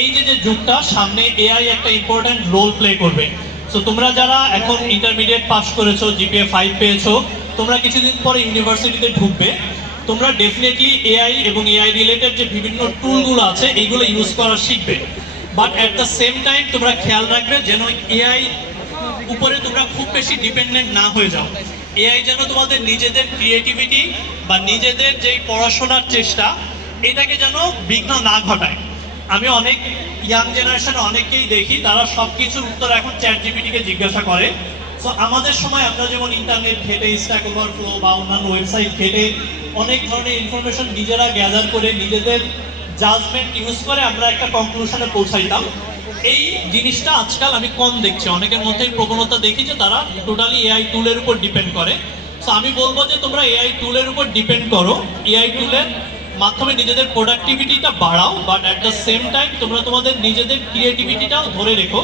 এই যে যুগটা সামনে এআই একটা ইম্পর্টেন্ট রোল প্লে করবে। সো তোমরা যারা এখন ইন্টারমিডিয়েট পাস করেছো, জিপিএ 5 পেয়েছো, তোমরা কিছুদিন পরে ইউনিভার্সিটিতে ঢুকবে, তোমরা ডেফিনেটলি এআই এবং এআই রিলেটেড যে বিভিন্ন টুলগুলো আছে এইগুলো ইউজ করা শিখবে। But at the same time তোমরা খেয়াল রাখবে যেন এআই উপরে তোমরা খুব বেশি ডিপেন্ডেন্ট না হয়ে যাও। এআই যেন তোমাদের নিজেদের ক্রিয়েটিভিটি বা নিজেদের যেই পড়াশোনার চেষ্টা এটাকে যেন বিঘ্ন না ঘটায়। আমি অনেক ইয়াং জেনারেশনে অনেককেই দেখি তারা সবকিছুর উত্তর এখন চ্যাটজিপিটিকে জিজ্ঞাসা করে। সো আমাদের সময় আমরা যেমন ইন্টারনেট ঘেটে, স্ট্যাক ওভারফ্লো বা অন্যান্য ওয়েবসাইট ঘেটে অনেক ধরনের ইনফরমেশন নিজেরা গ্যাদার করে নিজেদের জাজমেন্ট ইউজ করে আমরা একটা কনক্লুশনে পৌঁছাইতাম। এই জিনিসটা আজকাল আমি কম দেখছি, অনেকের মধ্যে প্রবণতা দেখি যে তারা টোটালি এআই টুলের উপর ডিপেন্ড করে। সো আমি বলবো যে তোমরা এআই টুলের উপর ডিপেন্ড করো, এআই টুলের মাধ্যমে নিজেদের প্রোডাক্টিভিটিটা বাড়াও, but at the same time তোমরা তোমাদের নিজেদের ক্রিয়েটিভিটিটাও ধরে রেখো।